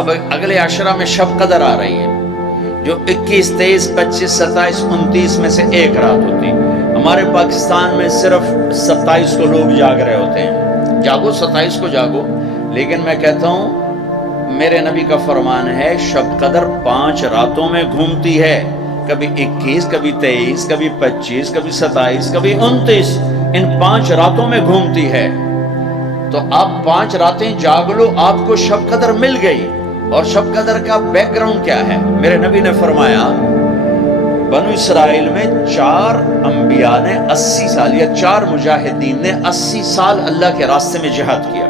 اب اگلے عشرہ میں شب قدر آ رہی ہے جو 21 23 25 27 29 میں سے ایک رات ہوتی. ہمارے پاکستان میں صرف 27 کو لوگ جاگ رہے ہوتے ہیں. جاگو 27 کو جاگو، لیکن میں کہتا ہوں میرے نبی کا فرمان ہے شب قدر 5 راتوں میں گھومتی ہے، کبھی 21 کبھی 23 کبھی 25 کبھی 27 کبھی 29، ان 5 راتوں میں گھومتی ہے. تو آپ 5 راتیں جاگ لو، آپ کو شب قدر مل گئی. اور شب قدر کا بیک گراؤنڈ کیا ہے؟ میرے نبی نے فرمایا بنو اسرائیل میں 4 انبیاء نے 80 سال یا 4 مجاہدین نے 80 سال اللہ کے راستے میں جہاد کیا.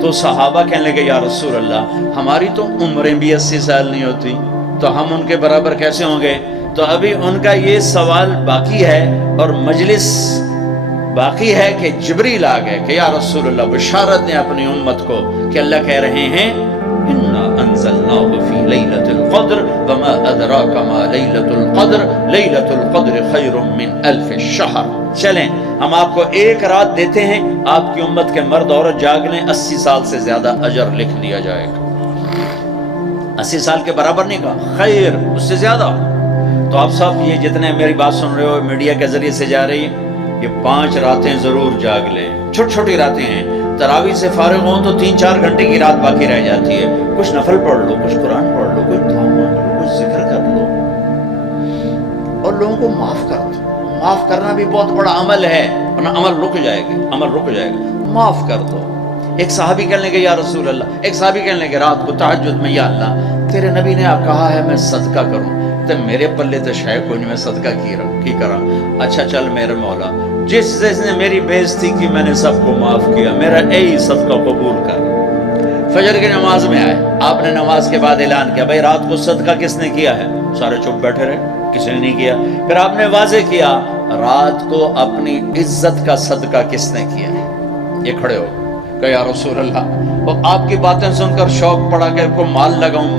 تو صحابہ کہنے لگے یا رسول اللہ ہماری تو عمریں بھی 80 سال نہیں ہوتی، تو ہم ان کے برابر کیسے ہوں گے؟ تو ابھی ان کا یہ سوال باقی ہے اور مجلس باقی ہے کہ جبریل آ گئے کہ یا رسول اللہ بشارت دیں اپنی امت کو کہ اللہ کہہ رہے ہیں اِنَّا أَنزَلْنَاهُ فِي لَيْلَةِ الْقَدْرِ وَمَا أَدْرَاكَ مَا لَيْلَةُ الْقَدْرِ لَيْلَةُ الْقَدْرِ خَيْرٌ مِّنْ أَلْفِ الشَّهْرِ. چلیں ہم آپ کو ایک رات دیتے ہیں، آپ کی امت کے مرد عورت جاگ لیں، 80 سال سے زیادہ اجر لکھ دیا جائے گا. 80 سال کے برابر نہیں کہا، خیر اس سے زیادہ. تو آپ سب یہ جتنے میری بات سن رہے ہو میڈیا کے ذریعے سے جا رہی ہیں، یہ 5 راتیں ضرور جاگ لیں. چھوٹی چھوٹی راتیں ہیں، تراویح سے فارغ ہوں تو 3-4 گھنٹے کی رات باقی رہ جاتی ہے. کچھ نفل پڑھ لو، کچھ قرآن پڑھ لو، کوئی دعا مانگ لو، کچھ ذکر کر لو اور لوگوں کو معاف کر دو. معاف کرنا بھی بہت بڑا عمل ہے، ورنہ عمل رک جائے گا، عمل رک جائے گا. معاف کر دو. ایک صحابی کہنے لگے یا رسول اللہ، ایک صحابی کہنے لگے رات کو تہجد میں یا اللہ تیرے نبی نے آپ کہا ہے میں صدقہ کروں، تو میرے پلے تو شاید کوئی نہیں، میں صدقہ کی کرا. اچھا چل میرے مولا جس نے میری بےعزتی کی میں نے سب کو معاف کیا، میرا یہی صدقہ قبول کر. فجر کی نماز میں آئے، آپ نے نماز کے بعد اعلان کیا بھائی رات کو صدقہ کس نے کیا ہے؟ سارے چپ بیٹھے رہے، کسی نے نہیں کیا. پھر آپ نے واضح کیا رات کو اپنی عزت کا صدقہ کس نے کیا ہے؟ یہ کھڑے ہو کہ یا رسول اللہ، وہ آپ کی باتیں سن کر شوق پڑا کہ کو مال لگاؤں.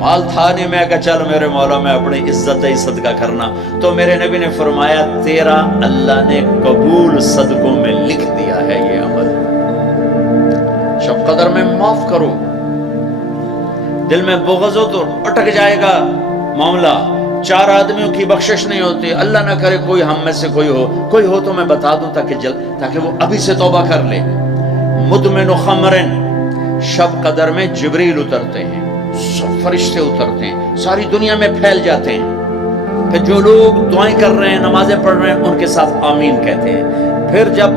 مال تھا نہیں، میں کہا چل میرے مولا میں اپنی عزت ہی صدقہ کرنا. تو میرے نبی نے فرمایا تیرا اللہ نے قبول صدقوں میں لکھ دیا ہے یہ عمل. شب قدر میں معاف کرو. دل میں بغض ہو تو اٹک جائے گا معاملہ. 4 آدمیوں کی بخشش نہیں ہوتی. اللہ نہ کرے کوئی ہم میں سے کوئی ہو تو میں بتا دوں تاکہ وہ ابھی سے توبہ کر لے. مدمن خمرن، شب قدر میں جبریل اترتے ہیں، فرشتے اترتے ہیں، ساری دنیا میں پھیل جاتے ہیں. پھر جو لوگ دعائیں کر رہے ہیں نمازیں پڑھ رہے ہیں ان کے ساتھ آمین کہتے ہیں. پھر جب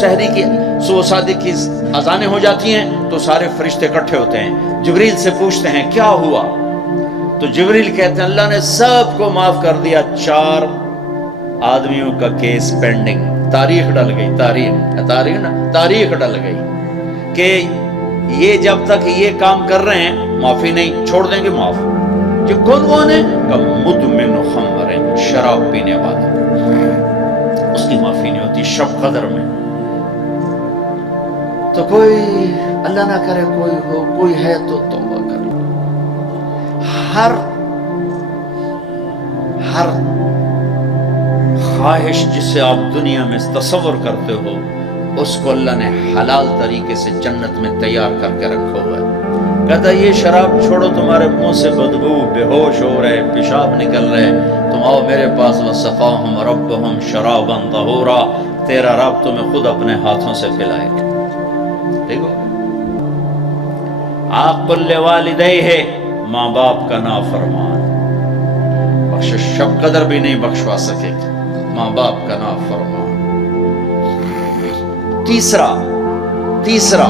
سحری کی صبح صادق کی اذانیں ہو جاتی ہیں تو سارے فرشتے اکٹھے ہوتے ہیں، جبریل سے پوچھتے ہیں کیا ہوا؟ تو جبریل کہتے ہیں اللہ نے سب کو معاف کر دیا، 4 آدمیوں کا کیس پینڈنگ. تاریخ ڈل گئی، تاریخ ڈل گئی کہ یہ جب تک یہ کام کر رہے ہیں معافی نہیں، چھوڑ دیں گے معاف. جو کون ہے کہ مدمن خمر، شراب پینے والا، اس کی معافی نہیں ہوتی شب قدر میں. تو کوئی اللہ نہ کرے کوئی ہے تو توبہ کرے. ہر خواہش جسے آپ دنیا میں تصور کرتے ہو اس کو اللہ نے حلال طریقے سے جنت میں تیار کر کے رکھا ہوا ہے. کہتا ہے یہ شراب چھوڑو، تمہارے منہ سے بدبو، بے ہوش ہو رہے، پیشاب نکل رہے، تم آؤ میرے پاس. وَسَقَاهُمْ رَبُّهُمْ شَرَابًا طَهُورًا، تیرا رب تمہیں خود اپنے ہاتھوں سے پلائے گا. دیکھو عاق لوالدیہ، ماں باپ کا نافرمان بخشش شب قدر بھی نہیں بخشوا سکے گی، ماں باپ کا نافرمان. تیسرا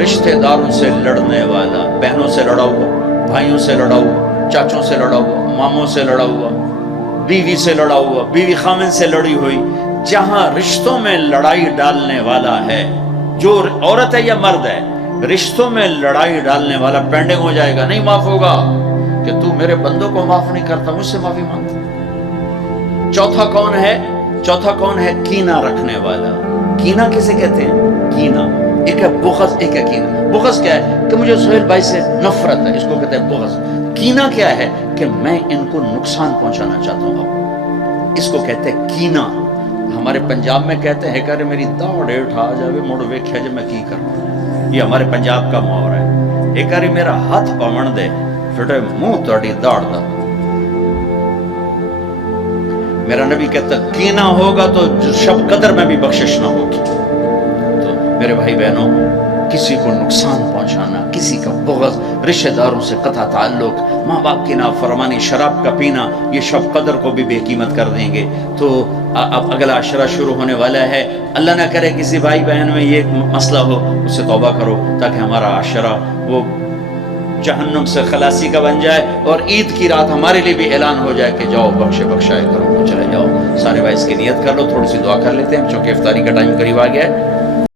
رشتہ داروں سے لڑنے والا، بہنوں سے لڑا ہوا، بھائیوں سے لڑا ہوا، چاچوں سے لڑا ہوا، ماموں سے لڑا ہوا، بیوی سے لڑا ہوا، بیوی خامن سے لڑی ہوئی. جہاں رشتوں میں لڑائی ڈالنے والا ہے، جو عورت ہے یا مرد ہے، رشتوں میں لڑائی ڈالنے والا پینڈنگ ہو جائے گا، نہیں معاف ہوگا کہ تو میرے بندوں کو معاف نہیں کرتا، مجھ سے معافی مانگتا. چوتھا کون ہے؟ کینہ رکھنے والا. کینہ کسے کہتے ہیں؟ کینہ ایک ہے بغض، ایک ہے کینہ. بغض کیا ہے کہ مجھے سہیل بھائی سے نفرت ہے، اس کو کہتے ہیں بغض. کینہ کیا ہے کہ میں ان کو نقصان پہنچانا چاہتا ہوں، اس کو کہتے ہیں کینہ. ہمارے پنجاب میں کہتے ہیں کہ میری داڑ اٹھا جاوے مڑ ویکھیا جے میں کی کروں. یہ ہمارے پنجاب کا محاورہ ہے. ایک باری میرا ہاتھ پاون دے پھٹے منہ توڑی دوڑ دا. میرا نبی کہتا کینہ ہوگا تو شب قدر میں بھی بخشش نہ ہوگی. تو میرے بھائی بہنوں، کسی کو نقصان پہنچانا، کسی کا بغض، رشتہ داروں سے قطع تعلق، ماں باپ کی نافرمانی، شراب کا پینا، یہ شب قدر کو بھی بے قیمت کر دیں گے. تو اب اگلا عشرہ شروع ہونے والا ہے. اللہ نہ کرے کسی بھائی بہن میں یہ مسئلہ ہو، اس سے توبہ کرو تاکہ ہمارا عشرہ وہ جہنم سے خلاصی کا بن جائے، اور عید کی رات ہمارے لیے بھی اعلان ہو جائے کہ جاؤ بخشائے کرو، چلے جاؤ. سارے بھائی اس کی نیت کر لو، تھوڑی سی دعا کر لیتے ہیں چونکہ افطاری کا ٹائم قریب آ گیا ہے.